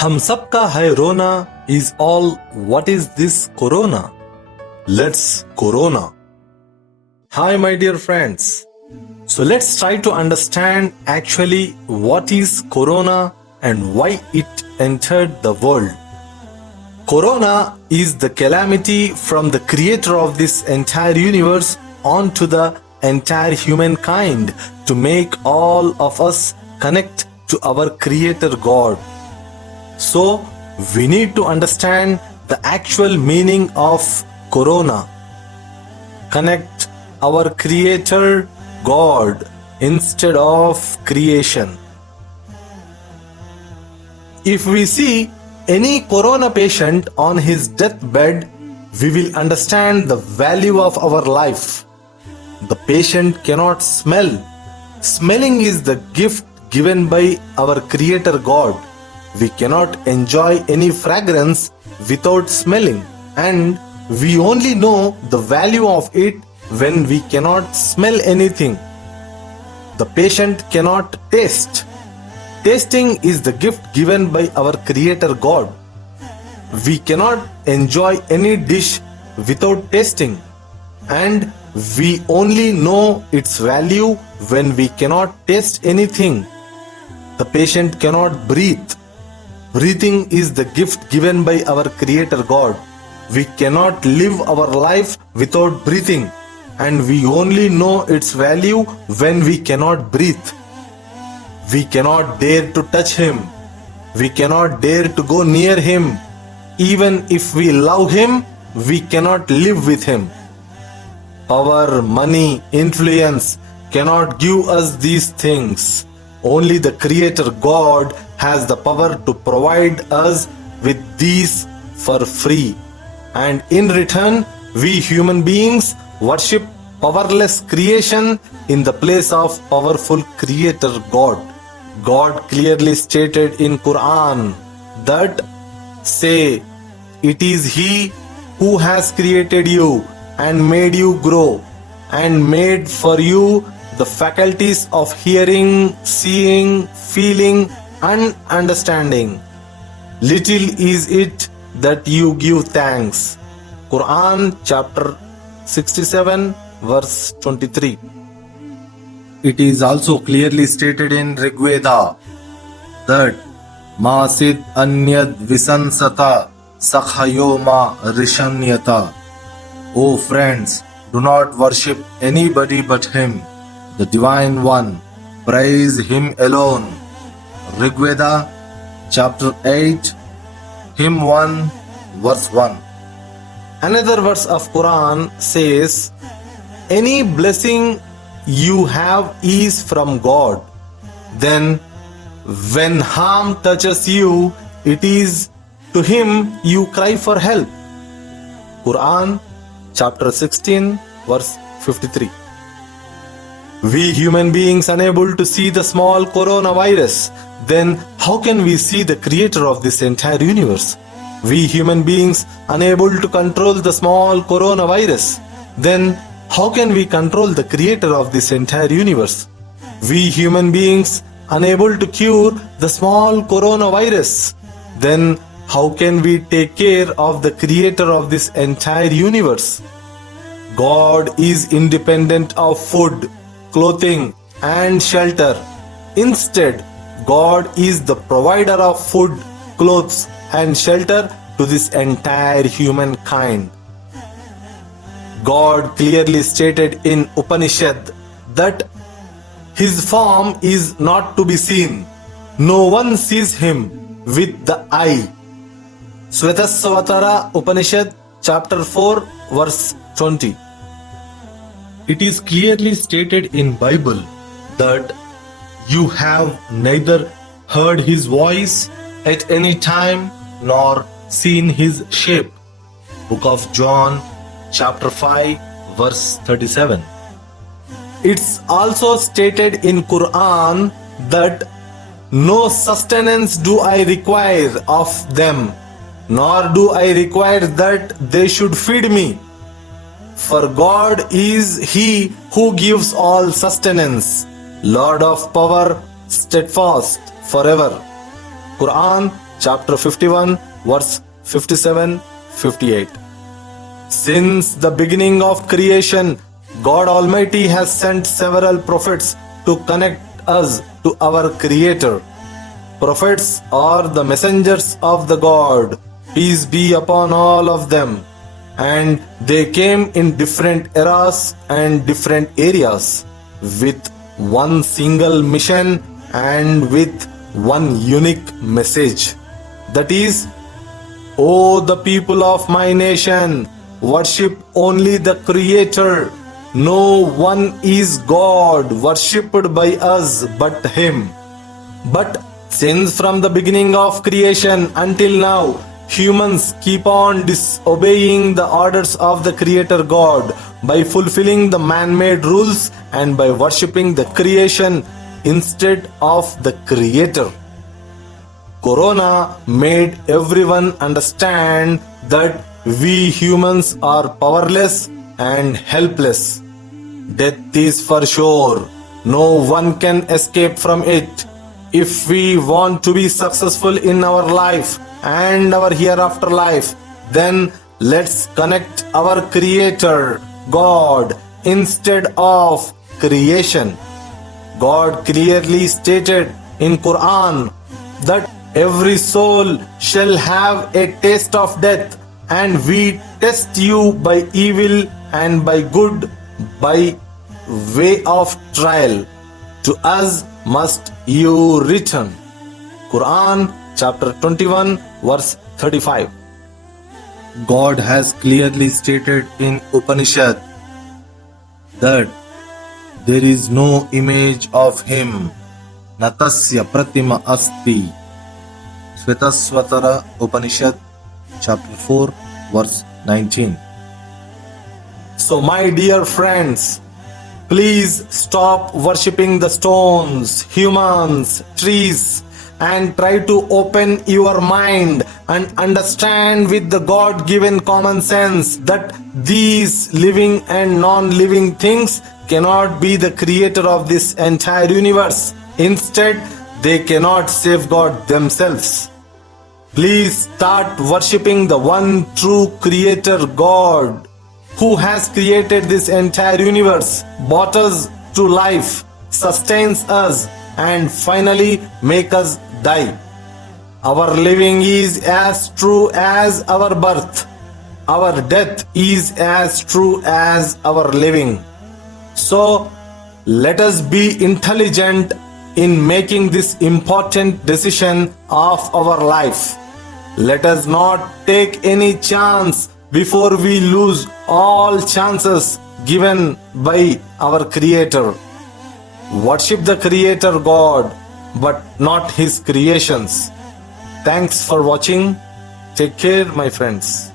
हम सबका है रोना is all what is this corona? Let's corona. Hi my dear friends. So let's try to understand actually what is corona and why it entered the world. Corona is the calamity from the creator of this entire universe onto the entire humankind to make all of us connect to our creator God. So we need to understand the actual meaning of corona. Connect our creator God instead of creation. If we see any corona patient on his deathbed, we will understand the value of our life. The patient cannot smell. Smelling is the gift given by our creator God. We cannot enjoy any fragrance without smelling, and we only know the value of it when we cannot smell anything. The patient cannot taste. Tasting is the gift given by our creator God. We cannot enjoy any dish without tasting, and we only know its value when we cannot taste anything. The patient cannot breathe. Breathing is the gift given by our creator God. We cannot live our life without breathing, and we only know its value when we cannot breathe. We cannot dare to touch him. We cannot dare to go near him. Even if we love him, we cannot live with him. Power, money, influence cannot give us these things. Only the creator God has the power to provide us with these for free. And in return, we human beings worship powerless creation in the place of powerful creator God. God clearly stated in Quran that, say, it is He who has created you and made you grow and made for you the faculties of hearing, seeing, feeling and understanding. Little is it that you give thanks. Quran chapter 67 verse 23. It is also clearly stated in Rigveda that Masid Anyad Visansata Sakhayoma Rishanyata. O friends, do not worship anybody but Him, the Divine One. Praise Him alone. Rigveda chapter 8, hymn 1, verse 1. Another verse of Quran says, any blessing you have is from God. Then when harm touches you, it is to Him you cry for help. Quran chapter 16 verse 53. We human beings unable to see the small coronavirus, then how can we see the creator of this entire universe? We human beings unable to control the small coronavirus, then how can we control the creator of this entire universe? We human beings unable to cure the small coronavirus, then how can we take care of the creator of this entire universe? God is independent of food, clothing and shelter. Instead, God is the provider of food, clothes and shelter to this entire humankind. God clearly stated in Upanishad that His form is not to be seen. No one sees Him with the eye. Svetasvatara Upanishad chapter 4 verse 20. It is clearly stated in Bible that you have neither heard His voice at any time nor seen His shape. Book of John chapter 5 verse 37. It's also stated in Quran that no sustenance do I require of them, nor do I require that they should feed me. For God is He who gives all sustenance, Lord of power, steadfast forever. Quran chapter 51, verse 57, 58. Since the beginning of creation, God Almighty has sent several prophets to connect us to our Creator. Prophets are the messengers of the God, peace be upon all of them, and they came in different eras and different areas with one single mission and with one unique message. That is, O the people of my nation, worship only the Creator. No one is God worshipped by us but Him. But since from the beginning of creation until now, humans keep on disobeying the orders of the Creator God by fulfilling the man-made rules and by worshipping the creation instead of the Creator. Corona made everyone understand that we humans are powerless and helpless. Death is for sure. No one can escape from it. If we want to be successful in our life and our hereafter life, then let's connect our Creator, God, instead of creation. God clearly stated in Quran that every soul shall have a taste of death, and we test you by evil and by good by way of trial. To us must you return. Quran chapter 21 verse 35. God has clearly stated in Upanishad that there is no image of Him. Natasya pratima asti. Svetasvatara Upanishad chapter 4 verse 19. So my dear friends, please stop worshipping the stones, humans, trees, and try to open your mind and understand with the God-given common sense that these living and non-living things cannot be the creator of this entire universe. Instead, they cannot safeguard themselves. Please start worshipping the one true Creator God who has created this entire universe, brought us to life, sustains us, and finally make us die. Our living is as true as our birth. Our death is as true as our living. So let us be intelligent in making this important decision of our life. Let us not take any chance before we lose all chances given by our Creator. Worship the Creator God, but not His creations. Thanks for watching. Take care, my friends.